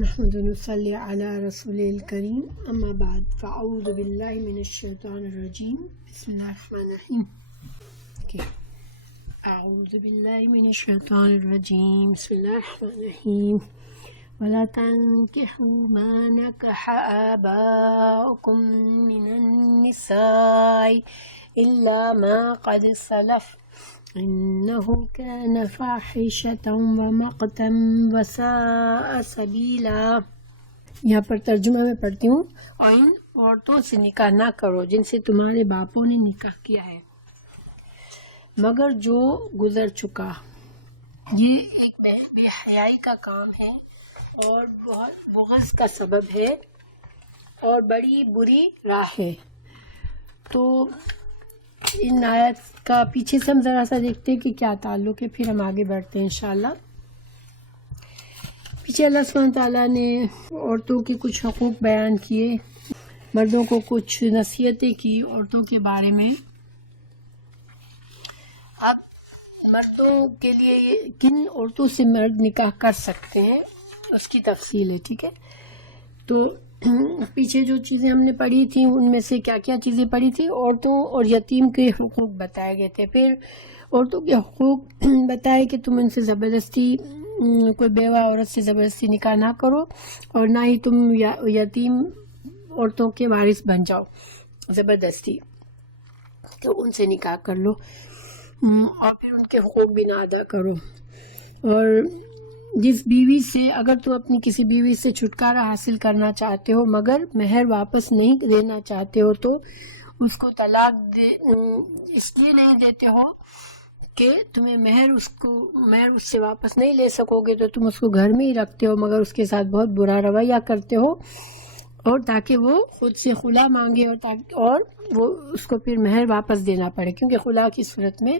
نحمد و نصلی علی رسول الکریم اما بعد فاعوذ باللہ من الشیطان الرجیم بسم اللہ الرحمن الرحیم اعوذ باللہ من الشیطان الرجیم بسم اللہ الرحمن الرحیم ولا تنكحوا ما نكح آباؤكم من النساء إلا ما قد سلف إنه كان فاحشة ومقتا وساء سبيلا۔ یہاں پر ترجمہ میں پڑھتی ہوں، اور ان عورتوں سے نکاح نہ کرو جن سے تمہارے باپوں نے نکاح کیا ہے مگر جو گزر چکا۔ یہ ایک بے حیائی کا کام ہے اور بہت بغض کا سبب ہے اور بڑی بری راہ ہے۔ تو ان آیات کا پیچھے سے ہم ذرا سا دیکھتے ہیں کہ کیا تعلق ہے، پھر ہم آگے بڑھتے ہیں انشاءاللہ۔ پیچھے اللہ سبحانہ تعالیٰ نے عورتوں کے کچھ حقوق بیان کیے، مردوں کو کچھ نصیحتیں کی عورتوں کے بارے میں۔ اب مردوں کے لیے کن عورتوں سے مرد نکاح کر سکتے ہیں اس کی تفصیل ہے، ٹھیک ہے۔ تو پیچھے جو چیزیں ہم نے پڑھی تھیں ان میں سے کیا کیا چیزیں پڑھی تھی؟ عورتوں اور یتیم کے حقوق بتائے گئے تھے۔ پھر عورتوں کے حقوق بتائے کہ تم ان سے زبردستی، کوئی بیوہ عورت سے زبردستی نکاح نہ کرو، اور نہ ہی تم یتیم عورتوں کے وارث بن جاؤ زبردستی، تو ان سے نکاح کر لو، اور پھر ان کے حقوق بھی نہ ادا کرو۔ اور جس بیوی سے، اگر تو اپنی کسی بیوی سے چھٹکارا حاصل کرنا چاہتے ہو مگر مہر واپس نہیں دینا چاہتے ہو تو اس کو طلاق اس لیے نہیں دیتے ہو کہ تمہیں مہر اس سے واپس نہیں لے سکو گے، تو تم اس کو گھر میں ہی رکھتے ہو مگر اس کے ساتھ بہت برا رویہ کرتے ہو، اور تاکہ وہ خود سے خلا مانگے اور وہ اس کو پھر مہر واپس دینا پڑے، کیونکہ خلا کی صورت میں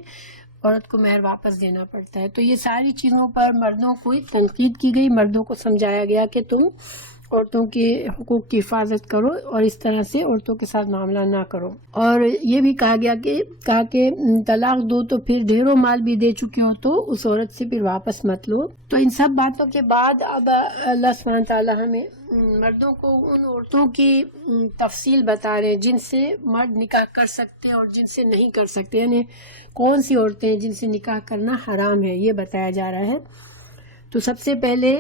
عورت کو مہر واپس دینا پڑتا ہے۔ تو یہ ساری چیزوں پر مردوں کو تنقید کی گئی، مردوں کو سمجھایا گیا کہ تم عورتوں کے حقوق کی حفاظت کرو اور اس طرح سے عورتوں کے ساتھ معاملہ نہ کرو۔ اور یہ بھی کہا کہ طلاق دو تو پھر ڈھیروں مال بھی دے چکے ہو تو اس عورت سے پھر واپس مت لو۔ تو ان سب باتوں کے بعد اب اللہ سبحانہ تعالیٰ ہمیں مردوں کو ان عورتوں کی تفصیل بتا رہے ہیں جن سے مرد نکاح کر سکتے ہیں اور جن سے نہیں کر سکتے، یعنی کون سی عورتیں ہیں جن سے نکاح کرنا حرام ہے، یہ بتایا جا رہا ہے۔ تو سب سے پہلے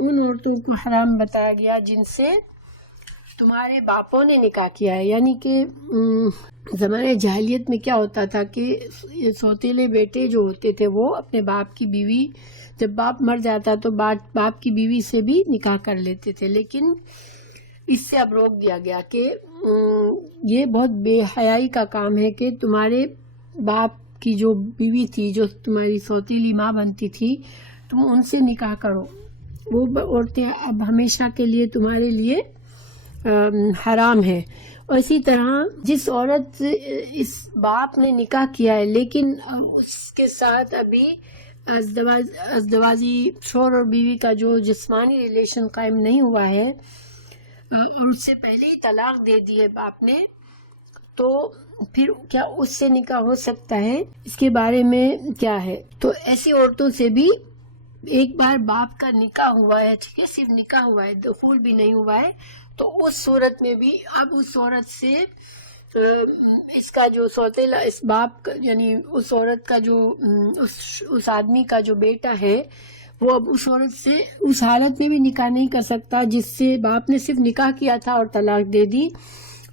ان عورتوں کو حرام بتایا گیا جن سے تمہارے باپوں نے نکاح کیا ہے، یعنی کہ زمانے جاہلیت میں کیا ہوتا تھا کہ سوتیلے بیٹے جو ہوتے تھے وہ اپنے باپ کی بیوی، جب باپ مر جاتا تو باپ کی بیوی سے بھی نکاح کر لیتے تھے، لیکن اس سے اب روک دیا گیا کہ یہ بہت بے حیائی کا کام ہے کہ تمہارے باپ کی جو بیوی تھی، جو تمہاری سوتیلی ماں بنتی تھی، تم ان سے نکاح کرو، وہ عورتیں اب ہمیشہ کے لیے تمہارے لیے حرام ہے۔ اور اسی طرح جس عورت اس باپ نے نکاح کیا ہے لیکن اس کے ساتھ ابھی ازدواجی شوہر اور بیوی کا جو جسمانی ریلیشن قائم نہیں ہوا ہے اور اس سے پہلے ہی طلاق دے دی ہے باپ نے، تو پھر کیا اس سے نکاح ہو سکتا ہے؟ اس کے بارے میں کیا ہے؟ تو ایسی عورتوں سے بھی ایک بار باپ کا نکاح ہوا ہے، ٹھیک ہے، صرف نکاح ہوا ہے، دخول بھی نہیں ہوا ہے، تو اس صورت میں بھی اب اس عورت سے اس کا جو سوتیلا، اس باپ یعنی اس عورت کا جو اس آدمی کا جو بیٹا ہے وہ اب اس عورت سے اس حالت میں بھی نکاح نہیں کر سکتا جس سے باپ نے صرف نکاح کیا تھا اور طلاق دے دی،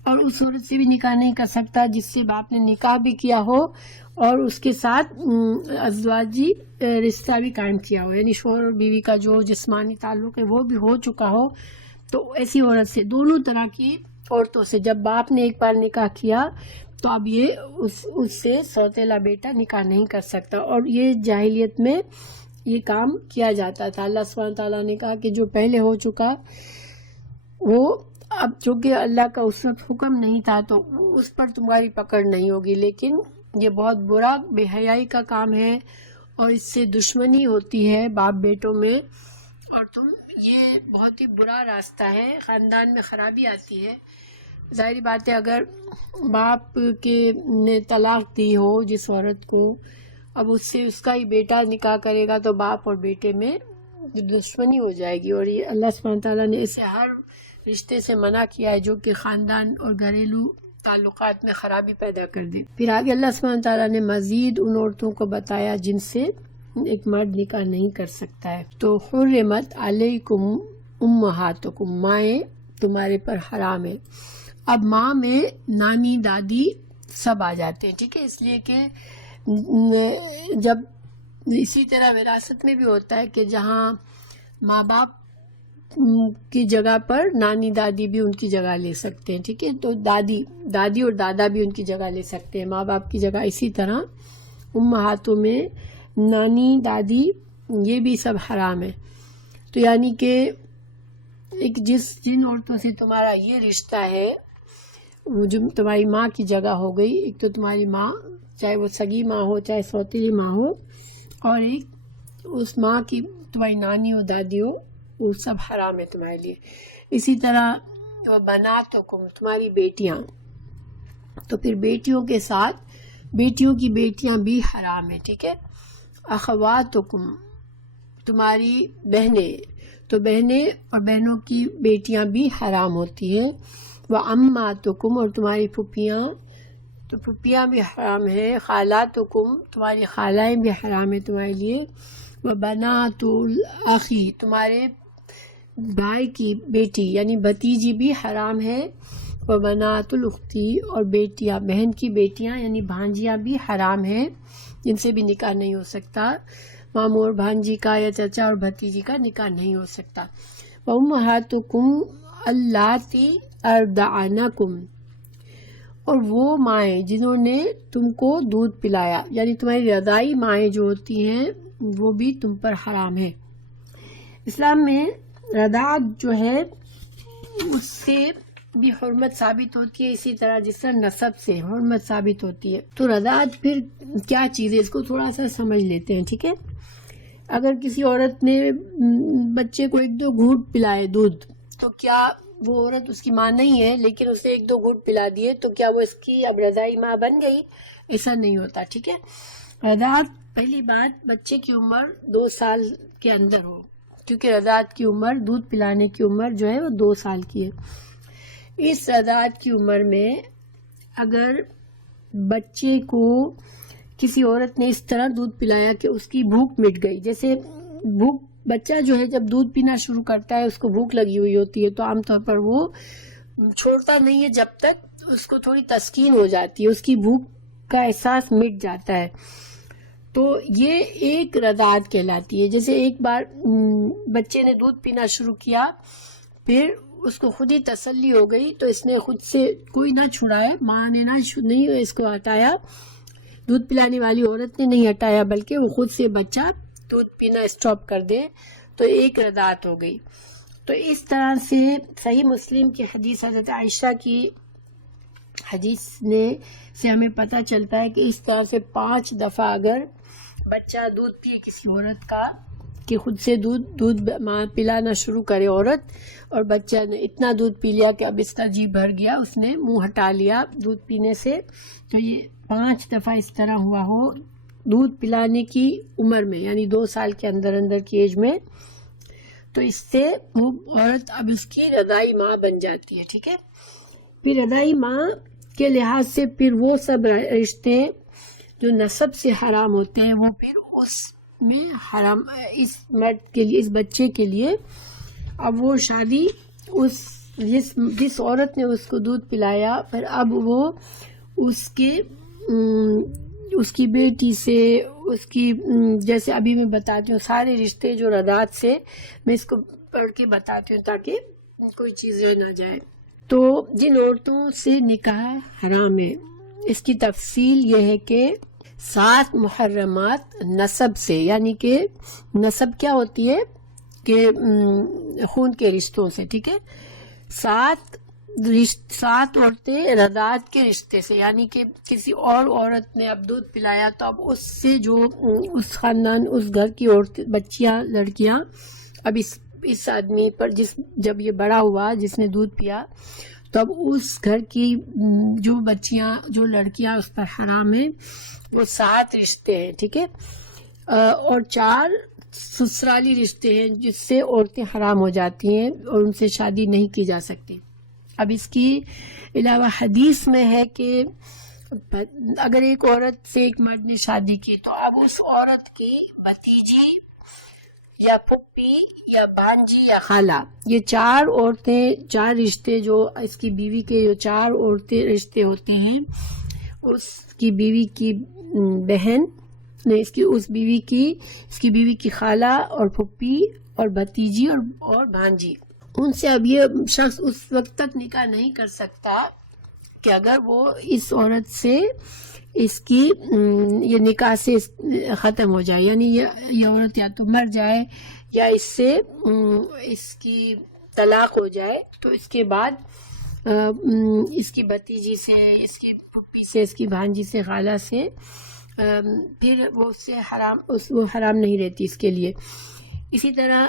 اور اس عورت سے بھی نکاح نہیں کر سکتا جس سے باپ نے نکاح بھی کیا ہو اور اس کے ساتھ ازدواجی رشتہ بھی قائم کیا ہو، یعنی شوہر اور بیوی کا جو جسمانی تعلق ہے وہ بھی ہو چکا ہو۔ تو ایسی عورت سے، دونوں طرح کی عورتوں سے جب باپ نے ایک بار نکاح کیا تو اب یہ اس سے سوتیلا بیٹا نکاح نہیں کر سکتا، اور یہ جاہلیت میں یہ کام کیا جاتا تھا۔ اللہ سبحانہ تعالیٰ نے کہا کہ جو پہلے ہو چکا وہ اب چونکہ اللہ کا اس وقت حکم نہیں تھا تو اس پر تمہاری پکڑ نہیں ہوگی، لیکن یہ بہت برا بے حیائی کا کام ہے اور اس سے دشمنی ہوتی ہے باپ بیٹوں میں، اور یہ بہت ہی برا راستہ ہے، خاندان میں خرابی آتی ہے۔ ظاہری بات ہے اگر باپ نے طلاق دی ہو جس عورت کو، اب اس سے اس کا ہی بیٹا نکاح کرے گا تو باپ اور بیٹے میں دشمنی ہو جائے گی، اور یہ اللہ سبحانہ تعالیٰ نے اسے ہر رشتے سے منع کیا ہے جو کہ خاندان اور گھریلو تعلقات میں خرابی پیدا کر دے۔ پھر آگے اللہ سبحانہ تعالیٰ نے مزید ان عورتوں کو بتایا جن سے ایک مرد نکاح نہیں کر سکتا ہے، تو حرمت علیکم امہاتکم، مائیں تمہارے پر حرام ہے۔ اب ماں میں نانی دادی سب آ جاتے ہیں، ٹھیک ہے، اس لیے کہ جب اسی طرح وراثت میں بھی ہوتا ہے کہ جہاں ماں باپ کی جگہ پر نانی دادی بھی ان کی جگہ لے سکتے ہیں، ٹھیک ہے، تو دادی اور دادا بھی ان کی جگہ لے سکتے ہیں ماں باپ کی جگہ۔ اسی طرح امہاتوں میں نانی دادی یہ بھی سب حرام ہے۔ تو یعنی کہ جن عورتوں سے تمہارا یہ رشتہ ہے، جو تمہاری ماں کی جگہ ہو گئی، ایک تو تمہاری ماں چاہے وہ سگی ماں ہو چاہے سوتیلی ماں ہو، اور ایک اس ماں کی تمہاری نانی ہو دادی ہو، وہ سب حرام ہے تمہارے لیے۔ اسی طرح وہ بناتکم، تمہاری بیٹیاں، تو پھر بیٹیوں کے ساتھ بیٹیوں کی بیٹیاں بھی حرام ہیں، ٹھیک ہے۔ اخواتکم، تمہاری بہنیں، تو بہنیں اور بہنوں کی بیٹیاں بھی حرام ہوتی ہیں۔ وعماتکم، اور تمہاری پھپھیاں، تو پھپھیاں بھی حرام ہے۔ خالاتکم، تمہاری خالائیں بھی حرام ہے تمہارے لیے۔ وبنات الاخی، تمہارے بھائی کی بیٹی یعنی بھتیجی بھی حرام ہے۔ وبنات الاختی، اور بیٹیاں بہن کی بیٹیاں یعنی بھانجیاں بھی حرام ہیں، جن سے بھی نکاح نہیں ہو سکتا۔ ماموں اور بھانجی کا یا چچا اور بھتیجی کا نکاح نہیں ہو سکتا۔ وامہاتکم اللاتی ارضعنکم، اور وہ مائیں جنہوں نے تم کو دودھ پلایا، یعنی تمہاری رضائی مائیں جو ہوتی ہیں وہ بھی تم پر حرام ہے۔ اسلام میں رضاعت جو ہے اس سے بھی حرمت ثابت ہوتی ہے، اسی طرح جس طرح نسب سے حرمت ثابت ہوتی ہے۔ تو رضاعت پھر کیا چیز ہے، اس کو تھوڑا سا سمجھ لیتے ہیں، ٹھیک ہے۔ اگر کسی عورت نے بچے کو 1-2 گھونٹ پلائے دودھ، تو کیا وہ عورت اس کی ماں نہیں ہے، لیکن اسے 1-2 گھونٹ پلا دیے تو کیا وہ اس کی اب رضائی ماں بن گئی؟ ایسا نہیں ہوتا، ٹھیک ہے۔ رضاعت پہلی بات بچے کی عمر 2 سال کے اندر ہو، کیونکہ رضاعت کی عمر، دودھ پلانے کی عمر جو ہے وہ 2 سال کی ہے۔ اس رضاعت کی عمر میں اگر بچے کو کسی عورت نے اس طرح دودھ پلایا کہ اس کی بھوک مٹ گئی، جیسے بچہ جو ہے جب دودھ پینا شروع کرتا ہے اس کو بھوک لگی ہوئی ہوتی ہے، تو عام طور پر وہ چھوڑتا نہیں ہے جب تک اس کو تھوڑی تسکین ہو جاتی ہے، اس کی بھوک کا احساس مٹ جاتا ہے، تو یہ ایک رضاعت کہلاتی ہے۔ جیسے ایک بار بچے نے دودھ پینا شروع کیا، پھر اس کو خود ہی تسلی ہو گئی تو اس نے خود سے کوئی نہ چھڑایا، ماں نے نہیں اس کو ہٹایا، دودھ پلانے والی عورت نے نہیں ہٹایا، بلکہ وہ خود سے بچہ دودھ پینا اسٹاپ کر دے، تو ایک رضاعت ہو گئی۔ تو اس طرح سے صحیح مسلم کی حدیث، حضرت عائشہ کی حدیث سے ہمیں پتہ چلتا ہے کہ اس طرح سے 5 دفعہ اگر بچہ دودھ پیے کسی عورت کا، کہ خود سے دودھ پلانا شروع کرے عورت، اور بچہ نے اتنا دودھ پی لیا کہ اب اس کا جی بھر گیا، اس نے منہ ہٹا لیا دودھ پینے سے، تو یہ 5 دفعہ اس طرح ہوا ہو دودھ پلانے کی عمر میں، یعنی 2 سال کے اندر کی ایج میں، تو اس سے وہ عورت اب اس کی رضائی ماں بن جاتی ہے، ٹھیک ہے۔ پھر رضائی ماں کے لحاظ سے پھر وہ سب رشتے جو نسب سے حرام ہوتے ہیں، وہ پھر اس میں حرام، اس مرد کے لیے، اس بچے کے لیے، اب وہ شادی جس عورت نے اس کو دودھ پلایا، پھر اب وہ اس کی بیٹی سے، اس کی، جیسے ابھی میں بتاتی ہوں سارے رشتے جو رضاعت سے، میں اس کو پڑھ کے بتاتی ہوں تاکہ کوئی چیز نہ جائے۔ تو جن عورتوں سے نکاح حرام ہے، اس کی تفصیل یہ ہے کہ 7 محرمات نسب سے، یعنی کہ نسب کیا ہوتی ہے کہ خون کے رشتوں سے، ٹھیک ہے۔ 7 عورتیں رضاعت کے رشتے سے، یعنی کہ کسی اور عورت نے اب دودھ پلایا تو اب اس سے جو اس خاندان، اس گھر کی عورتیں، بچیاں، لڑکیاں، اب اس آدمی پر جب یہ بڑا ہوا جس نے دودھ پیا، تو اب اس گھر کی جو بچیاں، جو لڑکیاں اس پر حرام ہیں، وہ 7 رشتے ہیں، ٹھیک ہے۔ اور سسرالی رشتے ہیں جس سے عورتیں حرام ہو جاتی ہیں اور ان سے شادی نہیں کی جا سکتی۔ اب اس کی علاوہ حدیث میں ہے کہ اگر ایک عورت سے ایک مرد نے شادی کی تو اب اس عورت کی بھتیجی یا پھپھی یا بھانجی یا خالہ، یہ 4 عورتیں، 4 رشتے جو اس کی بیوی کے جو 4 عورتیں رشتے ہوتے ہیں، اس کی بیوی کی بہن نہیں، اس کی بیوی کی خالہ اور پھپھی اور بھتیجی اور بھانجی، ان سے اب یہ شخص اس وقت تک نکاح نہیں کر سکتا کہ اگر وہ اس عورت سے اس کی یہ نکاح سے ختم ہو جائے، یعنی یہ عورت یا تو مر جائے یا اس سے اس کی طلاق ہو جائے، تو اس کے بعد اس کی بھتیجی سے، اس کی پھپھی سے، اس کی بھانجی سے، خالہ سے پھر وہ اس سے حرام نہیں رہتی اس کے لیے۔ اسی طرح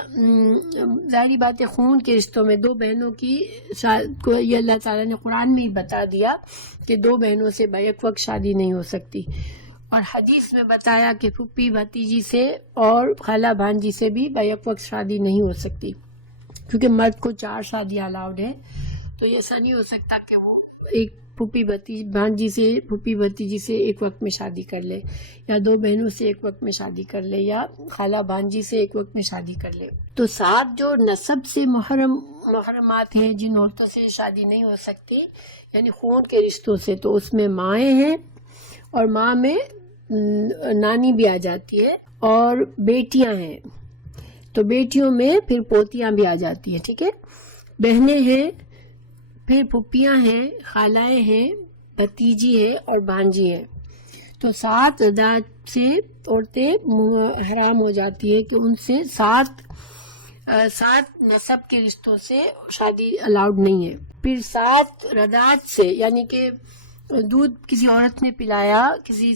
ظاہری بات ہے خون کے رشتوں میں 2 بہنوں کی کو یہ اللہ تعالیٰ نے قرآن میں ہی بتا دیا کہ 2 بہنوں سے بیک وقت شادی نہیں ہو سکتی، اور حدیث میں بتایا کہ پھپھی بھتیجی سے اور خالہ بھانجی سے بھی بیک وقت شادی نہیں ہو سکتی، کیونکہ مرد کو 4 شادیاں الاؤڈ ہیں، تو یہ ایسا نہیں ہو سکتا کہ وہ ایک پھپھی بھتیجی سے ایک وقت میں شادی کر لے، یا 2 بہنوں سے ایک وقت میں شادی کر لے، یا خالہ بھانجی سے ایک وقت میں شادی کر لے۔ تو 7 جو نسب سے محرمات ہیں جن عورتوں سے شادی نہیں ہو سکتی، یعنی خون کے رشتوں سے، تو اس میں مائیں ہیں، اور ماں میں نانی بھی آ جاتی ہے، اور بیٹیاں ہیں، تو بیٹیوں میں پھر پوتیاں بھی آ جاتی ہیں، ٹھیک ہے، بہنیں ہیں، پھر پھپھیاں ہیں، خالائیں ہیں، بھتیجی ہے اور بھانجی ہے۔ تو 7 ذات سے عورتیں حرام ہو جاتی ہے کہ ان سے 7 نسب کے رشتوں سے شادی الاؤڈ نہیں ہے۔ پھر 7 رضاعت سے، یعنی کہ دودھ کسی عورت نے پلایا کسی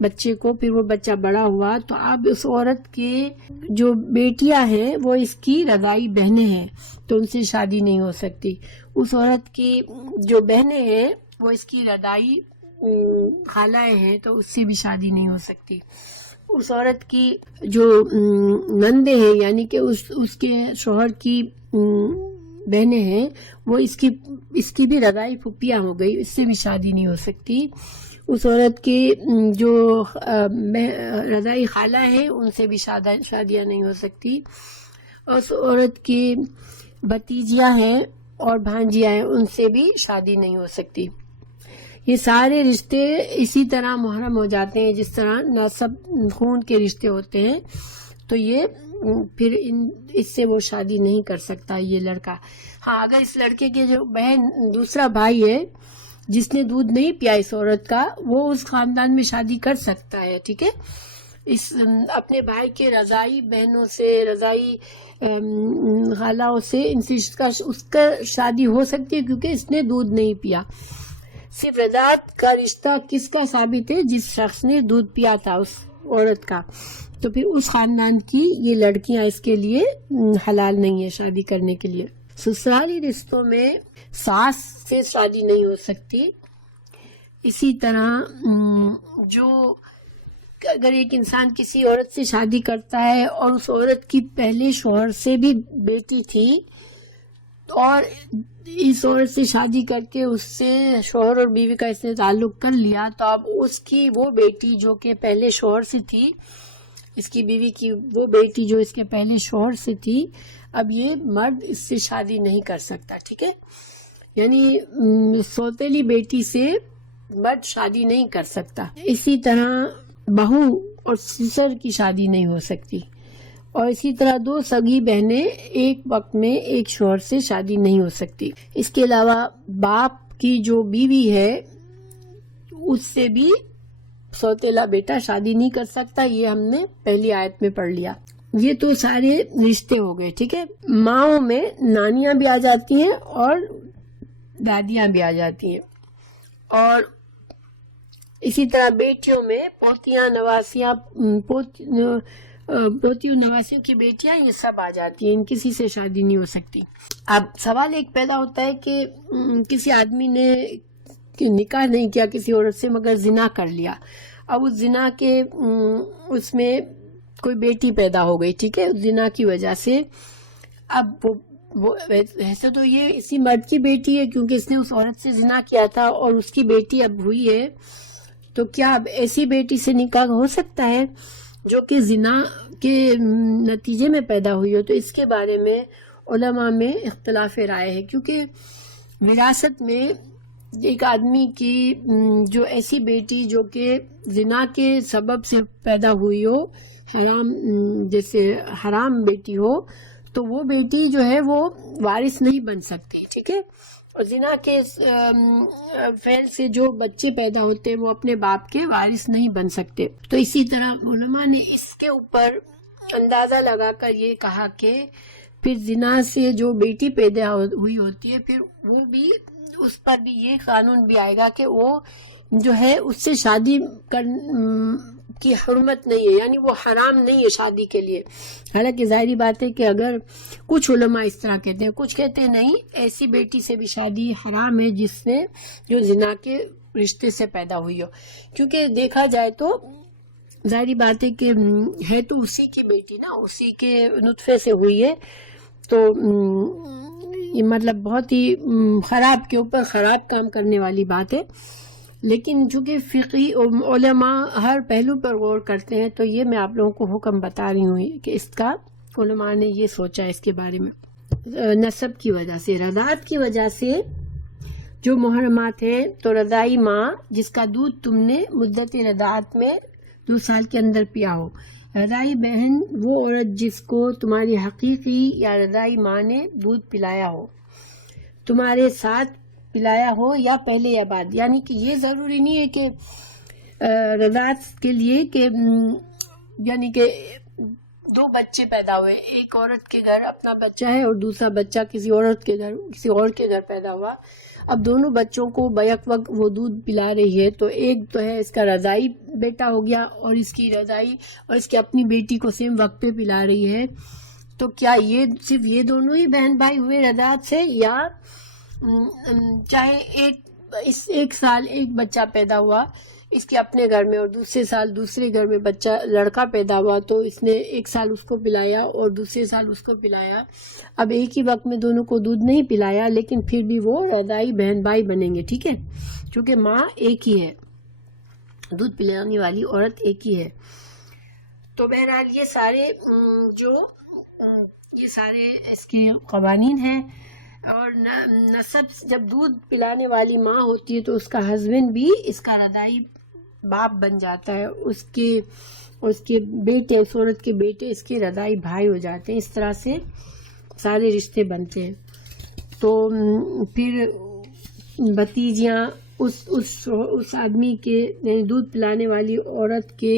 بچے کو، پھر وہ بچہ بڑا ہوا، تو اب اس عورت کے جو بیٹیاں ہیں وہ اس کی رضاعی بہنیں ہیں، تو ان سے شادی نہیں ہو سکتی۔ اس عورت کی جو بہنیں ہیں وہ اس کی رضاعی خالائیں ہیں، تو اس سے بھی شادی نہیں ہو سکتی۔ اس عورت کی جو نندیں ہیں، یعنی کہ اس کے شوہر کی بہنیں ہیں، وہ اس کی بھی رضاعی پھپھیاں ہو گئی، اس سے بھی شادی نہیں ہو سکتی۔ اس عورت کی جو رضاعی خالہ ہیں ان سے بھی شادیاں نہیں ہو سکتی۔ اس عورت کی بھتیجیاں ہیں اور بھانجیاں ہیں، ان سے بھی شادی نہیں ہو سکتی۔ یہ سارے رشتے اسی طرح محرم ہو جاتے ہیں جس طرح نسب خون کے رشتے ہوتے ہیں، تو یہ پھر اس سے وہ شادی نہیں کر سکتا یہ لڑکا۔ ہاں، اگر اس لڑکے کے جو دوسرا بھائی ہے جس نے دودھ نہیں پیا اس عورت کا، وہ اس خاندان میں شادی کر سکتا ہے، ٹھیک ہے، اپنے بھائی کے رضاعی بہنوں سے، رضاعی خالوں سے، ان سے اس کا شادی ہو سکتی ہے کیونکہ اس نے دودھ نہیں پیا۔ صرف رضاعت کا رشتہ کس کا ثابت ہے؟ جس شخص نے دودھ پیا تھا اس عورت کا، تو پھر اس خاندان کی یہ لڑکیاں اس کے لیے حلال نہیں ہے شادی کرنے کے لیے۔ سسرالی رشتوں میں ساس سے شادی نہیں ہو سکتی۔ اسی طرح جو اگر ایک انسان کسی عورت سے شادی کرتا ہے اور اس عورت کی پہلے شوہر سے بھی بیٹی تھی، اور اس عورت سے شادی کر کے اس سے شوہر اور بیوی کا اس نے تعلق کر لیا، تو اب اس کی وہ بیٹی جو کہ پہلے شوہر سے تھی، اس کی بیوی کی وہ بیٹی جو اس کے پہلے شوہر سے تھی، اب یہ مرد اس سے شادی نہیں کر سکتا، ٹھیک ہے، یعنی سوتیلی بیٹی سے مرد شادی نہیں کر سکتا۔ اسی طرح بہو اور سسر کی شادی نہیں ہو سکتی، اور اسی طرح 2 سگی بہنیں ایک وقت میں ایک شوہر سے شادی نہیں ہو سکتی۔ اس کے علاوہ باپ کی جو بیوی ہے اس سے بھی سوتیلا بیٹا شادی نہیں کر سکتا، یہ ہم نے پہلی آیت میں پڑھ لیا۔ یہ تو سارے رشتے ہو گئے، ٹھیک ہے۔ ماؤں میں نانیاں بھی آ جاتی ہیں اور دادیاں بھی آ جاتی ہیں، اور اسی طرح بیٹیوں میں پوتیاں، نواسیاں، پوتیوں نواسیوں کی بیٹیاں، یہ سب آ جاتی ہیں، ان کسی سے شادی نہیں ہو سکتی۔ اب سوال ایک پیدا ہوتا ہے کہ کسی آدمی نے نکاح نہیں کیا کسی عورت سے مگر زنا کر لیا، اب اس زنا کے اس میں کوئی بیٹی پیدا ہو گئی، ٹھیک ہے، زنا کی وجہ سے، اب وہ ویسے تو یہ اسی مرد کی بیٹی ہے کیونکہ اس نے اس عورت سے زنا کیا تھا اور اس کی بیٹی اب ہوئی ہے، تو کیا اب ایسی بیٹی سے نکاح ہو سکتا ہے جو کہ زنا کے نتیجے میں پیدا ہوئی ہو؟ تو اس کے بارے میں علماء میں اختلاف رائے ہے، کیونکہ وراثت میں ایک آدمی کی جو ایسی بیٹی جو کہ زنا کے سبب سے پیدا ہوئی ہو، حرام جیسے حرام بیٹی ہو، تو وہ بیٹی جو ہے وہ وارث نہیں بن سکتی، ٹھیک ہے، اور زنا کے فعل سے جو بچے پیدا ہوتے ہیں وہ اپنے باپ کے وارث نہیں بن سکتے۔ تو اسی طرح علماء نے اس کے اوپر اندازہ لگا کر یہ کہا کہ پھر زنا سے جو بیٹی پیدا ہوئی ہوتی ہے، پھر وہ بھی اس پر بھی یہ قانون بھی آئے گا کہ وہ جو ہے اس سے شادی کی حرمت نہیں ہے، یعنی وہ حرام نہیں ہے شادی کے لیے۔ حالانکہ ظاہری بات ہے کہ اگر کچھ علماء اس طرح کہتے ہیں، کچھ کہتے ہیں نہیں، ایسی بیٹی سے بھی شادی حرام ہے جس سے جو زنا کے رشتے سے پیدا ہوئی ہو، کیونکہ دیکھا جائے تو ظاہری بات ہے کہ ہے تو اسی کی بیٹی نا، اسی کے نطفے سے ہوئی ہے، تو یہ مطلب بہت ہی خراب کے اوپر خراب کام کرنے والی بات ہے۔ لیکن چونکہ فقہی علماء ہر پہلو پر غور کرتے ہیں، تو یہ میں آپ لوگوں کو حکم بتا رہی ہوں کہ اس کا علماء نے یہ سوچا اس کے بارے میں۔ نسب کی وجہ سے، رضاعت کی وجہ سے جو محرمات ہیں، تو رضائی ماں جس کا دودھ تم نے مدت رضاعت میں 2 سال کے اندر پیا ہو، رضائی بہن وہ عورت جس کو تمہاری حقیقی یا رضائی ماں نے دودھ پلایا ہو، تمہارے ساتھ پلایا ہو یا پہلے یا بعد، یعنی کہ یہ ضروری نہیں ہے کہ رضاعت کے لیے کہ یعنی کہ 2 بچے پیدا ہوئے، ایک عورت کے گھر اپنا بچہ ہے اور دوسرا بچہ کسی عورت کے گھر، کسی اور کے گھر پیدا ہوا، اب دونوں بچوں کو بیک وقت وہ دودھ پلا رہی ہے، تو ایک تو ہے اس کا رضائی بیٹا ہو گیا اور اس کی رضائی اور اس کی اپنی بیٹی کو سیم وقت پہ پلا رہی ہے، تو کیا یہ صرف یہ دونوں ہی بہن بھائی ہوئے رضاعت سے، یا چاہے ایک سال ایک بچہ پیدا ہوا اس کے اپنے گھر میں اور دوسرے سال دوسرے گھر میں بچہ لڑکا پیدا ہوا، تو اس نے ایک سال اس کو پلایا اور دوسرے سال اس کو پلایا، اب ایک ہی وقت میں دونوں کو دودھ نہیں پلایا، لیکن پھر بھی وہ رضائی بہن بھائی بنیں گے، ٹھیک ہے، کیونکہ ماں ایک ہی ہے، دودھ پلانے والی عورت ایک ہی ہے۔ تو بہرحال یہ سارے اس کے قوانین ہیں، اور نسب جب دودھ پلانے والی ماں ہوتی ہے تو اس کا ہسبینڈ بھی اس کا رضائی باپ بن جاتا ہے، اس کے بیٹے، اس عورت کے بیٹے اس کے رضائی بھائی ہو جاتے ہیں، اس طرح سے سارے رشتے بنتے ہیں۔ تو پھر بھتیجیاں اس آدمی کے یعنی دودھ پلانے والی عورت کے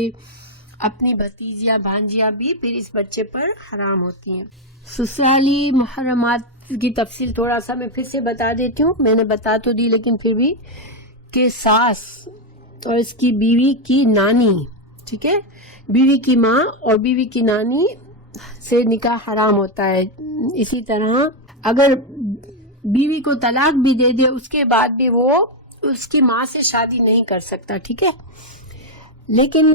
اپنی بھتیجیاں بھانجیاں بھی پھر اس بچے پر حرام ہوتی ہیں۔ سسرالی محرمات کی تفصیل تھوڑا سا میں پھر سے بتا دیتی ہوں، میں نے بتا تو دی لیکن پھر بھی، کہ ساس اور اس کی بیوی کی نانی، ٹھیک ہے، بیوی کی ماں اور بیوی کی نانی سے نکاح حرام ہوتا ہے۔ اسی طرح اگر بیوی کو طلاق بھی دے دے اس کے بعد بھی وہ اس کی ماں سے شادی نہیں کر سکتا، ٹھیک ہے، لیکن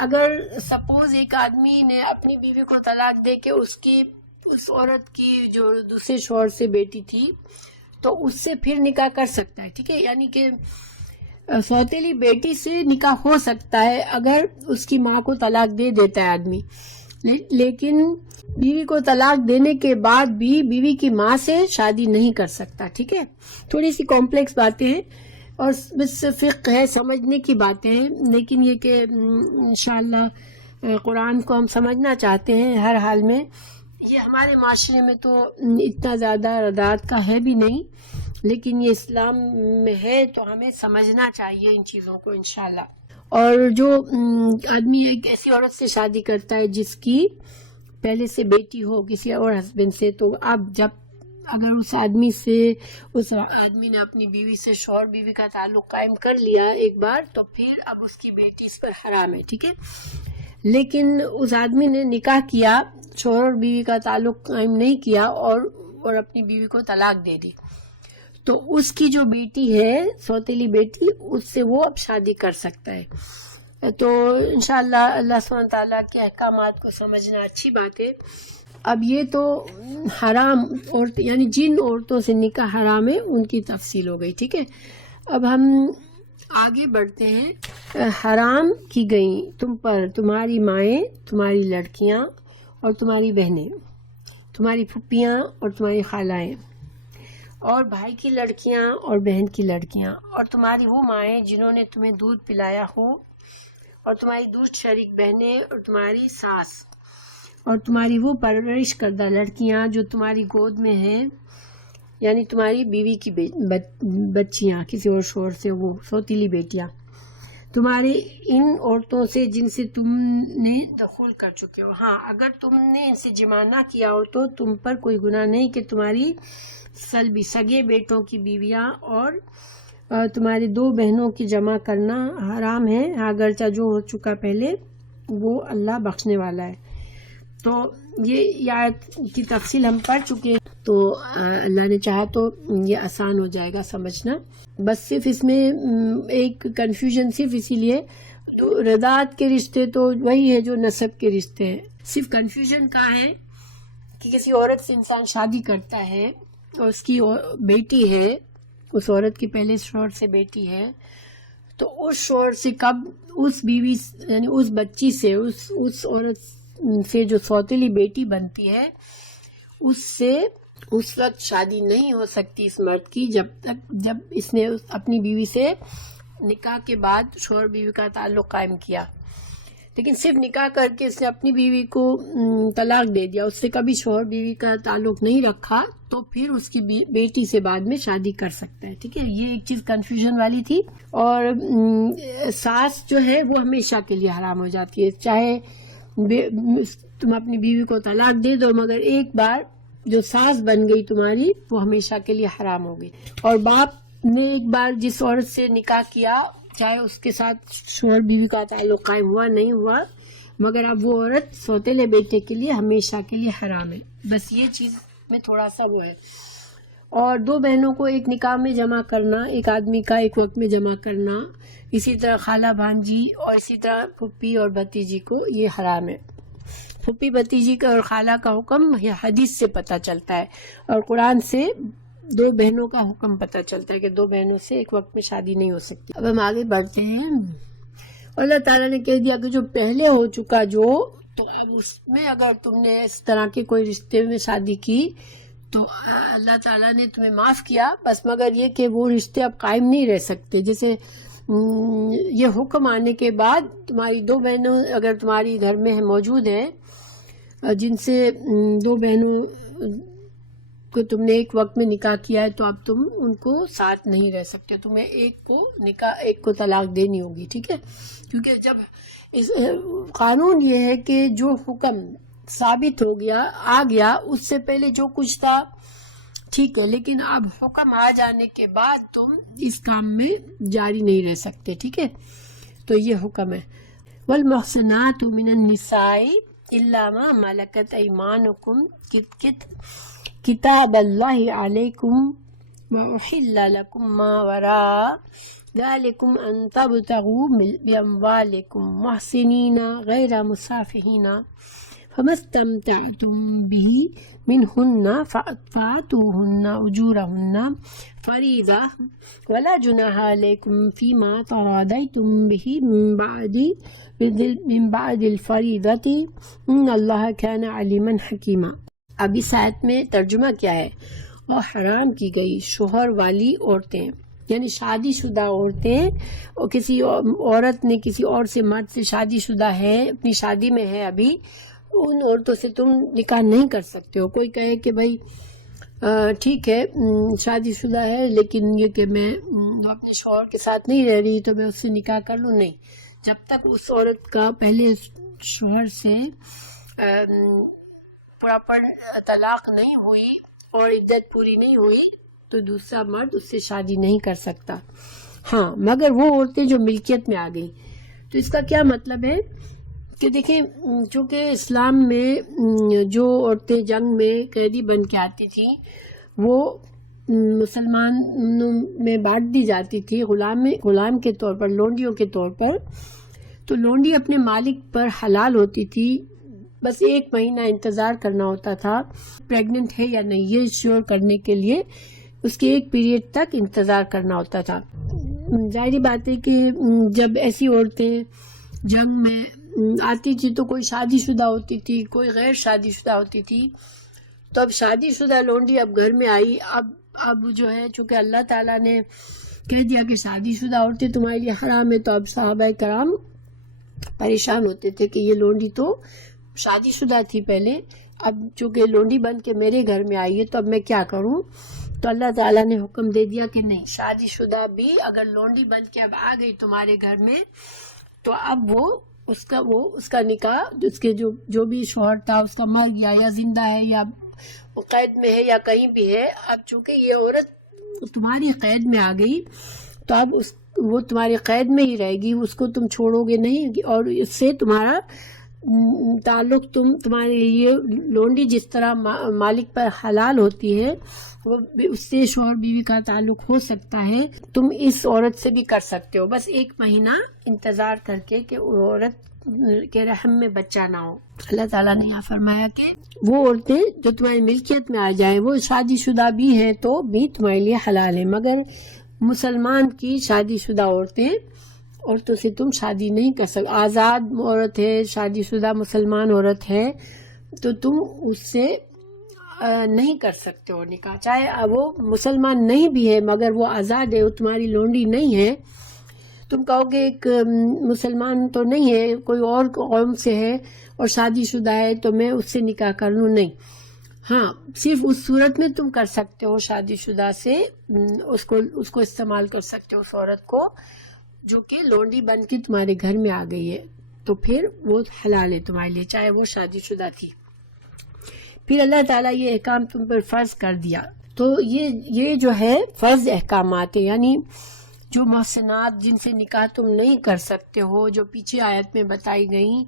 اگر سپوز ایک آدمی نے اپنی بیوی کو طلاق دے کے اس عورت کی جو دوسرے شوہر سے بیٹی تھی تو اس سے پھر نکاح کر سکتا ہے، ٹھیک ہے، یعنی کہ سوتیلی بیٹی سے نکاح ہو سکتا ہے اگر اس کی ماں کو طلاق دے دیتا ہے آدمی، لیکن بیوی کو طلاق دینے کے بعد بھی بیوی کی ماں سے شادی نہیں کر سکتا، ٹھیک ہے۔ تھوڑی سی کمپلیکس باتیں ہیں اور بس فقہ ہے، سمجھنے کی باتیں ہیں، لیکن یہ کہ انشاءاللہ قرآن کو ہم سمجھنا چاہتے ہیں ہر حال میں۔ یہ ہمارے معاشرے میں تو اتنا زیادہ رضاعت کا ہے بھی نہیں، لیکن یہ اسلام میں ہے تو ہمیں سمجھنا چاہیے ان چیزوں کو انشاءاللہ۔ اور جو آدمی ایک ایسی عورت سے شادی کرتا ہے جس کی پہلے سے بیٹی ہو کسی اور ہسبینڈ سے، تو اب اگر اس آدمی نے اپنی بیوی سے شوہر بیوی کا تعلق قائم کر لیا ایک بار، تو پھر اب اس کی بیٹی اس پر حرام ہے، ٹھیک ہے، لیکن اس آدمی نے نکاح کیا، شوہر اور بیوی کا تعلق قائم نہیں کیا اور اپنی بیوی کو طلاق دے دی، تو اس کی جو بیٹی ہے سوتیلی بیٹی، اس سے وہ اب شادی کر سکتا ہے۔ تو انشاءاللہ اللہ سبحانہ وتعالیٰ کے احکامات کو سمجھنا اچھی بات ہے. اب یہ تو حرام عورت یعنی جن عورتوں سے نکاح حرام ہے ان کی تفصیل ہو گئی. ٹھیک ہے، اب ہم آگے بڑھتے ہیں. حرام کی گئیں تم پر تمہاری مائیں، تمہاری لڑکیاں اور تمہاری بہنیں، تمہاری پھپھیاں اور تمہاری خالائیں، اور بھائی کی لڑکیاں اور بہن کی لڑکیاں، اور تمہاری وہ مائیں جنہوں نے تمہیں دودھ پلایا ہو، اور تمہاری دودھ شریک بہنیں اور تمہاری ساس، اور تمہاری وہ پرورش کردہ لڑکیاں جو تمہاری گود میں ہیں، یعنی تمہاری بیوی کی بچیاں، کسی اور شوہر سے وہ سوتیلی بیٹیاں، تمہارے ان عورتوں سے جن سے تم نے دخول کر چکے ہو. ہاں، اگر تم نے ان سے جماع نہ کیا ہو تو تم پر کوئی گناہ نہیں کہ تمہاری سلبی سگے بیٹوں کی بیویاں اور تمہاری 2 بہنوں کی جمع کرنا حرام ہے، اگرچہ جو ہو چکا پہلے وہ اللہ بخشنے والا ہے. تو یہ آیت کی تفصیل ہم پڑھ چکے ہیں، تو اللہ نے چاہا تو یہ آسان ہو جائے گا سمجھنا. بس صرف اس میں ایک کنفیوژن صرف اسی لیے، رضاعت کے رشتے تو وہی ہے جو نسب کے رشتے ہیں. صرف کنفیوژن کا ہے کہ کسی عورت سے انسان شادی کرتا ہے اور اس کی بیٹی ہے، اس عورت کی پہلے شوہر سے بیٹی ہے، تو اس شوہر سے کب اس بیوی یعنی اس بچی سے اس عورت سے جو سوتیلی بیٹی بنتی ہے اس سے اس وقت شادی نہیں ہو سکتی اس مرد کی جب اس نے اپنی بیوی سے نکاح کے بعد شوہر بیوی کا تعلق قائم کیا. لیکن صرف نکاح کر کے اس نے اپنی بیوی کو طلاق دے دیا، اس سے کبھی شوہر بیوی کا تعلق نہیں رکھا، تو پھر اس کی بیٹی سے بعد میں شادی کر سکتا ہے. ٹھیک ہے، یہ ایک چیز کنفیوژن والی تھی. اور ساس جو ہے وہ ہمیشہ کے لیے حرام ہو جاتی ہے، چاہے تم اپنی بیوی کو طلاق دے دو، مگر ایک بار جو ساس بن گئی تمہاری وہ ہمیشہ کے لیے حرام ہو گئی. اور باپ نے ایک بار جس عورت سے نکاح کیا، چاہے اس کے ساتھ شوہر بیوی کا تعلق قائم ہوا نہیں ہوا، مگر اب وہ عورت سوتیلے بیٹے کے لیے ہمیشہ کے لیے حرام ہے. بس یہ چیز میں تھوڑا سا وہ ہے. اور 2 بہنوں کو ایک نکاح میں جمع کرنا، ایک آدمی کا ایک وقت میں جمع کرنا، اسی طرح خالہ بھانجی اور اسی طرح پھپھی اور بھتیجی کو یہ حرام ہے. پھپھی بھتیجی کا اور خالہ کا حکم یہ حدیث سے پتہ چلتا ہے، اور قرآن سے 2 بہنوں کا حکم پتہ چلتا ہے کہ 2 بہنوں سے ایک وقت میں شادی نہیں ہو سکتی. اب ہم آگے بڑھتے ہیں. اللہ تعالیٰ نے کہہ دیا کہ جو پہلے ہو چکا تو اب اس میں اگر تم نے اس طرح کے کوئی رشتے میں شادی کی تو اللہ تعالیٰ نے تمہیں معاف کیا، بس مگر یہ کہ وہ رشتے اب قائم نہیں رہ سکتے. جیسے یہ حکم آنے کے بعد تمہاری 2 بہنوں اگر تمہاری گھر میں موجود ہیں جن سے 2 بہنوں کو تم نے ایک وقت میں نکاح کیا ہے، تو اب تم ان کو ساتھ نہیں رہ سکتے، تمہیں ایک کو طلاق دینی ہوگی. ٹھیک ہے، کیونکہ جب قانون یہ ہے کہ جو حکم ثابت ہو گیا آ گیا، اس سے پہلے جو کچھ تھا ٹھیک ہے، لیکن اب حکم آ جانے کے بعد تم اس کام میں جاری نہیں رہ سکتے. ٹھیک ہے، تو یہ حکم ہے. والمحصنات من النساء الا ما ملکت ایمانکم کتاب اللہ علیکم وأحل لکم ما وراء ذلکم ان تبتغوا باموالکم محسنین غیر مسافحین فما استمتعتم به منهن فآتوهن أجورهن فريضة ولا جناح عليكم فيما تراضيتم به من بعد الفريضة إن الله كان عليما حكيما. اب اس آیت میں ترجمہ کیا ہے؟ اور حرام کی گئی شوہر والی عورتیں، یعنی شادی شدہ عورتیں، اور کسی عورت نے کسی اور سے مرد سے شادی شدہ ہے، اپنی شادی میں ہے ابھی، ان عورتوں سے تم نکاح نہیں کر سکتے ہو. کوئی کہے کہ بھائی ٹھیک ہے شادی شدہ ہے لیکن یہ کہ میں اپنے شوہر کے ساتھ نہیں رہ رہی تو میں اس سے نکاح کر لوں، نہیں. جب تک اس عورت کا پہلے شوہر سے پراپر طلاق نہیں ہوئی اور عدت پوری نہیں ہوئی تو دوسرا مرد اس سے شادی نہیں کر سکتا. ہاں، مگر وہ عورتیں جو ملکیت میں آ گئی. تو اس کا کیا مطلب ہے کہ دیکھیں، چونکہ اسلام میں جو عورتیں جنگ میں قیدی بن کے آتی تھیں وہ مسلمانوں میں بانٹ دی جاتی تھی غلام کے طور پر، لونڈیوں کے طور پر. تو لونڈی اپنے مالک پر حلال ہوتی تھی، بس 1 مہینہ انتظار کرنا ہوتا تھا پریگننٹ ہے یا نہیں، یہ شیور کرنے کے لیے اس کے 1 پیریڈ تک انتظار کرنا ہوتا تھا۔ ظاہری بات ہے کہ جب ایسی عورتیں جنگ میں آتی تھی تو کوئی شادی شدہ ہوتی تھی، کوئی غیر شادی شدہ ہوتی تھی، تو اب شادی شدہ لونڈی اب گھر میں آئی، اب جو ہے چونکہ اللہ تعالیٰ نے کہہ دیا کہ شادی شدہ عورتیں تمہارے لیے حرام ہے، تو اب صحابہ کرام پریشان ہوتے تھے کہ یہ لونڈی تو شادی شدہ تھی پہلے، اب چونکہ لونڈی بن کے میرے گھر میں آئی ہے تو اب میں کیا کروں؟ تو اللہ تعالیٰ نے حکم دے دیا کہ نہیں، شادی شدہ بھی اگر لونڈی بن کے اب آ گئی تمہارے گھر میں تو اب اس کا نکاح، اس کے جو بھی شوہر تھا اس کا مر گیا یا زندہ ہے یا وہ قید میں ہے یا کہیں بھی ہے، اب چونکہ یہ عورت تمہاری قید میں آ گئی تو اب وہ تمہاری قید میں ہی رہے گی، اس کو تم چھوڑو گے نہیں، اور اس سے تمہارا تعلق تمہارے لیے لونڈی جس طرح مالک پر حلال ہوتی ہے، وہ اس سے شوہر بیوی کا تعلق ہو سکتا ہے، تم اس عورت سے بھی کر سکتے ہو، بس 1 مہینہ انتظار کر کے کہ وہ عورت کے رحم میں بچہ نہ ہو۔ اللہ تعالیٰ نے یہاں فرمایا کہ وہ عورتیں جو تمہاری ملکیت میں آ جائیں وہ شادی شدہ بھی ہیں تو بھی تمہارے لیے حلال ہے، مگر مسلمان کی شادی شدہ عورتوں سے تم شادی نہیں کر سکتے۔ آزاد عورت ہے، شادی شدہ مسلمان عورت ہے تو تم اس سے نہیں کر سکتے ہو نکاح، چاہے وہ مسلمان نہیں بھی ہے مگر وہ آزاد ہے، وہ تمہاری لونڈی نہیں ہے۔ تم کہو گے ایک مسلمان تو نہیں ہے، کوئی اور قوم سے ہے اور شادی شدہ ہے تو میں اس سے نکاح کر لوں، نہیں، ہاں صرف اس صورت میں تم کر سکتے ہو شادی شدہ سے اس کو استعمال کر سکتے ہو، اس عورت کو جو کہ لونڈی بن کے تمہارے گھر میں آ گئی ہے، تو پھر وہ حلال ہے تمہارے لیے چاہے وہ شادی شدہ تھی۔ پھر اللہ تعالیٰ یہ احکام تم پر فرض کر دیا، تو یہ جو ہے فرض احکامات ہیں، یعنی جو محسنات جن سے نکاح تم نہیں کر سکتے ہو، جو پیچھے آیت میں بتائی گئیں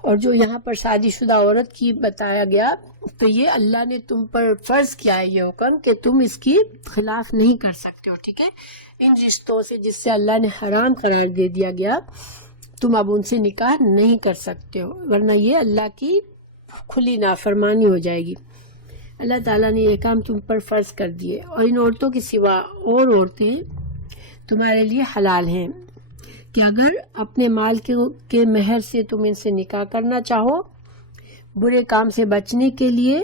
اور جو یہاں پر شادی شدہ عورت کی بتایا گیا، تو یہ اللہ نے تم پر فرض کیا ہے یہ حکم کہ تم اس کی خلاف نہیں کر سکتے ہو، ٹھیک ہے؟ ان رشتوں سے جس سے اللہ نے حرام قرار دے دیا گیا تم اب ان سے نکاح نہیں کر سکتے ہو، ورنہ یہ اللہ کی کھلی نافرمانی ہو جائے گی۔ اللہ تعالیٰ نے یہ کام تم پر فرض کر دیے، اور ان عورتوں کے سوا اور عورتیں تمہارے لیے حلال ہیں کہ اگر اپنے مال کے مہر سے تم ان سے نکاح کرنا چاہو، برے کام سے بچنے کے لیے،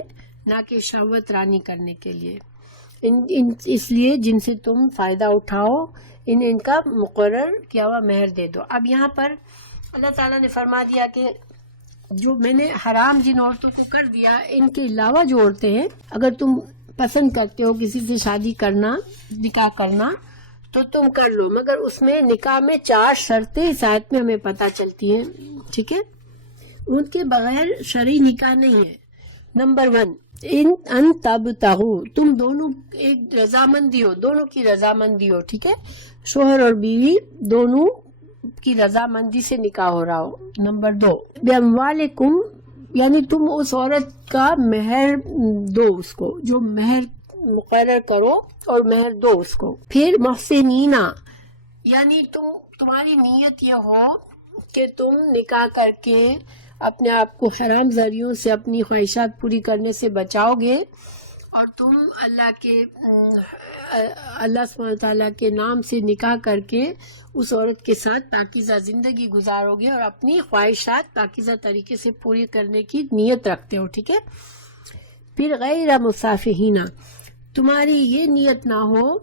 نہ کہ شہوت رانی کرنے کے لیے، اس لیے جن سے تم فائدہ اٹھاؤ ان کا مقرر کیا ہوا مہر دے دو۔ اب یہاں پر اللہ تعالیٰ نے فرما دیا کہ جو میں نے حرام جن عورتوں کو کر دیا، ان کے علاوہ جو عورتیں ہیں اگر تم پسند کرتے ہو کسی سے شادی کرنا، نکاح کرنا، تو تم کر لو، مگر اس میں نکاح میں 4 شرطیں اس آیت میں ہمیں پتہ چلتی ہیں، ٹھیک ہے؟ ان کے بغیر شرعی نکاح نہیں ہے۔ نمبر 1، ان تبتغوا، تم دونوں ایک رضامندی ہو، دونوں کی رضامندی ہو، ٹھیک ہے؟ شوہر اور بیوی دونوں کی رضامندی سے نکاح ہو رہا ہو۔ نمبر 2، باموالکم، یعنی تم اس عورت کا مہر دو، اس کو جو مہر مقرر کرو اور مہر دو اس کو۔ پھر محسنینا، یعنی تمہاری نیت یہ ہو کہ تم نکاح کر کے اپنے آپ کو حرام ذریعوں سے اپنی خواہشات پوری کرنے سے بچاؤ گے، اور تم اللہ سبحانہ تعالیٰ کے نام سے نکاح کر کے اس عورت کے ساتھ پاکیزہ زندگی گزارو گے اور اپنی خواہشات پاکیزہ طریقے سے پوری کرنے کی نیت رکھتے ہو، ٹھیک ہے؟ پھر غیر مصافحین، تمہاری یہ نیت نہ ہو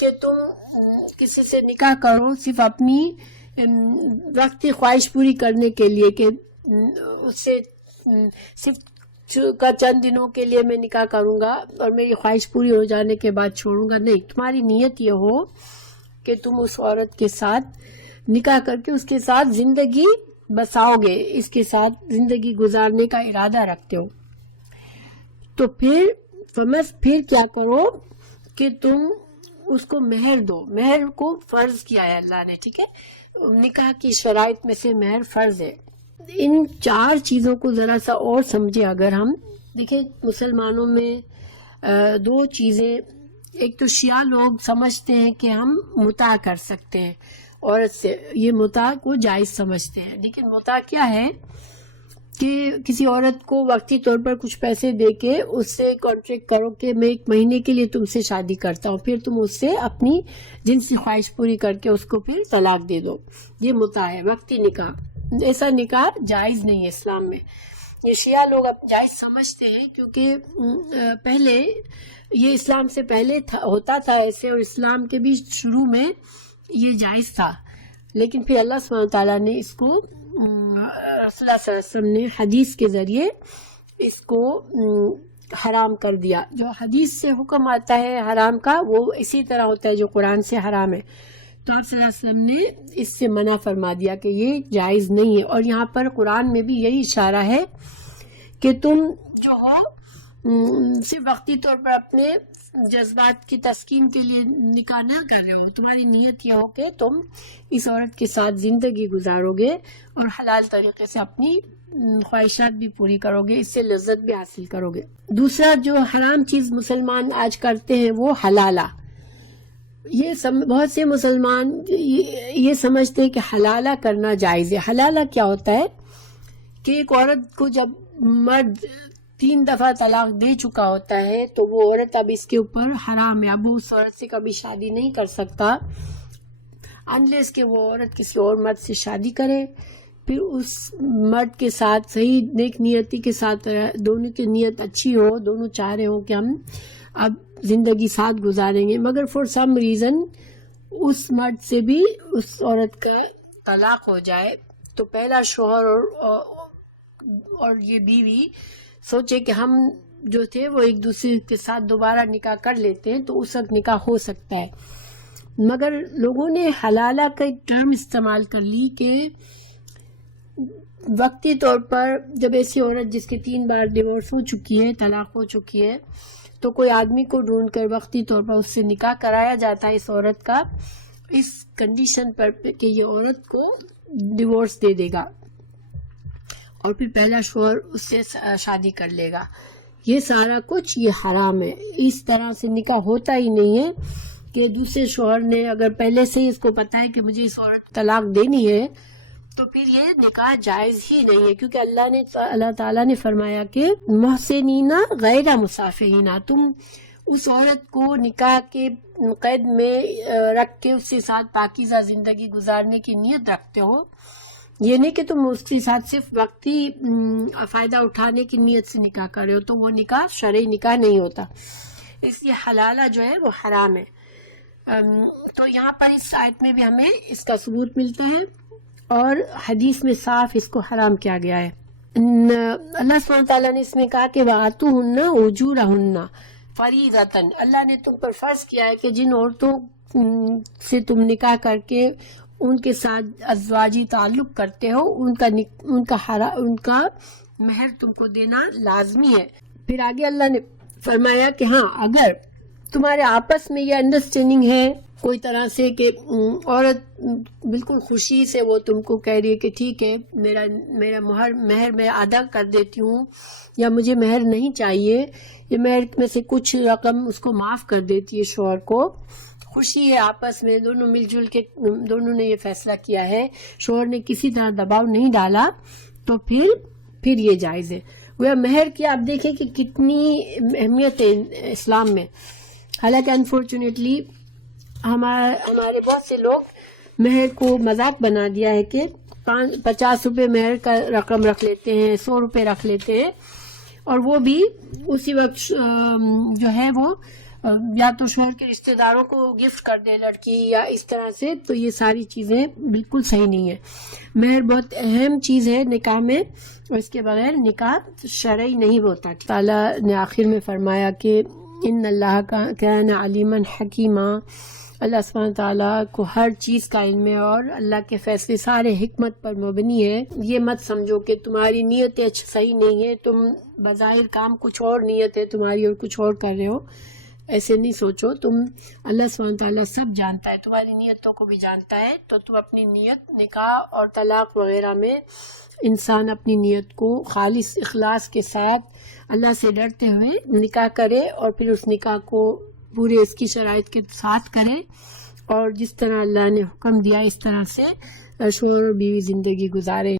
کہ تم کسی سے نکاح کرو صرف اپنی وقتی خواہش پوری کرنے کے لیے، کہ اس سے صرف چند دنوں کے لیے میں نکاح کروں گا اور میری خواہش پوری ہو جانے کے بعد چھوڑوں گا، نہیں، تمہاری نیت یہ ہو کہ تم اس عورت کے ساتھ نکاح کر کے اس کے ساتھ زندگی بساؤ گے، اس کے ساتھ زندگی گزارنے کا ارادہ رکھتے ہو۔ تو پھر کیا کرو کہ تم اس کو مہر دو، مہر کو فرض کیا ہے اللہ نے، ٹھیک ہے؟ نکاح کی شرائط میں سے مہر فرض ہے۔ ان 4 چیزوں کو ذرا سا اور سمجھے اگر ہم دیکھیں، مسلمانوں میں 2 چیزیں، ایک تو شیعہ لوگ سمجھتے ہیں کہ ہم متع کر سکتے ہیں، عورت سے، یہ متاع کو جائز سمجھتے ہیں. لیکن متاع کیا ہے کہ کسی عورت کو وقتی طور پر کچھ پیسے دے کے اس سے کانٹریکٹ کرو کہ میں 1 مہینے کے لیے تم سے شادی کرتا ہوں، پھر تم اس سے اپنی جنسی خواہش پوری کر کے اس کو پھر طلاق دے دو. یہ متاع ہے، وقتی نکاح. ایسا نکاح جائز نہیں ہے اسلام میں. یہ شیعہ لوگ اب جائز سمجھتے ہیں کیونکہ پہلے یہ اسلام سے پہلے ہوتا تھا ایسے، اور اسلام کے بھی شروع میں یہ جائز تھا. لیکن پھر اللہ سبحانہ تعالیٰ نے اس کو، رسول اللہ صلی اللہ علیہ وسلم نے حدیث کے ذریعے اس کو حرام کر دیا. جو حدیث سے حکم آتا ہے حرام کا وہ اسی طرح ہوتا ہے جو قرآن سے حرام ہے. تو آپ صلی اللہ علیہ وسلم نے اس سے منع فرما دیا کہ یہ جائز نہیں ہے. اور یہاں پر قرآن میں بھی یہی اشارہ ہے کہ تم جو ہو صرف وقتی طور پر اپنے جذبات کی تسکین کے لیے نکاح نہ کر رہے ہو، تمہاری نیت یہ ہو کہ تم اس عورت کے ساتھ زندگی گزارو گے اور حلال طریقے سے اپنی خواہشات بھی پوری کرو گے، اس سے لذت بھی حاصل کرو گے. دوسرا جو حرام چیز مسلمان آج کرتے ہیں وہ حلالہ. یہ بہت سے مسلمان یہ سمجھتے ہیں کہ حلالہ کرنا جائز ہے. حلالہ کیا ہوتا ہے کہ ایک عورت کو جب مرد 3 دفعہ طلاق دے چکا ہوتا ہے تو وہ عورت اب اس کے اوپر حرام ہے. اب وہ اس عورت سے کبھی شادی نہیں کر سکتا انلیس کہ وہ عورت کسی اور مرد سے شادی کرے، پھر اس مرد کے ساتھ صحیح نیک نیتی کے ساتھ، دونوں کی نیت اچھی ہو، دونوں چاہ رہے ہوں کہ ہم اب زندگی ساتھ گزاریں گے، مگر فور سم ریزن اس مرد سے بھی اس عورت کا طلاق ہو جائے تو پہلا شوہر اور یہ بیوی سوچے کہ ہم جو تھے وہ ایک دوسرے کے ساتھ دوبارہ نکاح کر لیتے ہیں تو اس وقت نکاح ہو سکتا ہے. مگر لوگوں نے حلالہ کا ایک ٹرم استعمال کر لی کہ وقتی طور پر جب ایسی عورت جس کے 3 بار ڈیورس ہو چکی ہے، طلاق ہو چکی ہے، تو کوئی آدمی کو ڈھونڈ کر وقتی طور پر اس سے نکاح کرایا جاتا ہے اس عورت کا، اس کنڈیشن پر کہ یہ عورت کو ڈیورس دے دے گا اور پھر پہلا شوہر اس سے شادی کر لے گا. یہ سارا کچھ یہ حرام ہے. اس طرح سے نکاح ہوتا ہی نہیں ہے کہ دوسرے شوہر نے اگر پہلے سے ہی اس کو پتا ہے کہ مجھے اس عورت کو طلاق دینی ہے تو پھر یہ نکاح جائز ہی نہیں ہے، کیونکہ اللہ تعالیٰ نے فرمایا کہ محسنین غیر مسافحین، تم اس عورت کو نکاح کے قید میں رکھ کے اس کے ساتھ پاکیزہ زندگی گزارنے کی نیت رکھتے ہو. یہ نہیں کہ تم اس کے ساتھ صرف وقتی فائدہ اٹھانے کی نیت سے نکاح کر رہے ہو، تو وہ نکاح شرعی نکاح نہیں ہوتا. اس لیے حلالہ جو ہے وہ حرام ہے. تو یہاں پر اس آیت میں بھی ہمیں اس کا ثبوت ملتا ہے اور حدیث میں صاف اس کو حرام کیا گیا ہے. اللہ سبحانہ تعالیٰ نے اس میں کہا کہ وَآتُوهُنَّ أُجُورَهُنَّ فَرِيضَةً، اللہ نے تم پر فرض کیا ہے کہ جن عورتوں سے تم نکاح کر کے ان کے ساتھ ازواجی تعلق کرتے ہو ان کا مہر تم کو دینا لازمی ہے. پھر آگے اللہ نے فرمایا کہ ہاں اگر تمہارے آپس میں یہ انڈرسٹینڈنگ ہے کوئی طرح سے کہ عورت بالکل خوشی سے وہ تم کو کہہ رہی ہے کہ ٹھیک ہے میرا مہر میں آدھا کر دیتی ہوں، یا مجھے مہر نہیں چاہیے، یہ مہر میں سے کچھ رقم اس کو معاف کر دیتی ہے شوہر کو، خوشی ہے آپس میں، دونوں مل جل کے دونوں نے یہ فیصلہ کیا ہے، شوہر نے کسی طرح دباؤ نہیں ڈالا، تو پھر یہ جائز ہے. وہ مہر کی آپ دیکھیں کہ کتنی اہمیت ہے اسلام میں. حالانکہ انفارچونیٹلی ہمارے بہت سے لوگ مہر کو مذاق بنا دیا ہے کہ 50 روپے مہر کا رقم رکھ لیتے ہیں، 100 روپے رکھ لیتے ہیں، اور وہ بھی اسی وقت جو ہے وہ یا تو شوہر کے رشتہ داروں کو گفٹ کر دے لڑکی یا اس طرح سے. تو یہ ساری چیزیں بالکل صحیح نہیں ہے. مہر بہت اہم چیز ہے نکاح میں، اور اس کے بغیر نکاح شرعی نہیں ہوتا. تعالیٰ نے آخر میں فرمایا کہ ان اللہ کان علیما حکیما، اللہ سبحانہ تعالیٰ کو ہر چیز کا علم ہے اور اللہ کے فیصلے سارے حکمت پر مبنی ہے. یہ مت سمجھو کہ تمہاری نیتیں صحیح نہیں ہے، تم بظاہر کام کچھ اور نیت ہے تمہاری اور کچھ اور کر رہے ہو، ایسے نہیں سوچو. اللہ سبحانہ تعالیٰ سب جانتا ہے، تمہاری نیتوں کو بھی جانتا ہے. تو تم اپنی نیت نکاح اور طلاق وغیرہ میں انسان اپنی نیت کو خالص اخلاص کے ساتھ اللہ سے ڈرتے ہوئے نکاح کرے، اور پھر اس نکاح کو پورے اس کی شرائط کے ساتھ کرے، اور جس طرح اللہ نے حکم دیا اس طرح سے شوہر اور بیوی زندگی گزارے.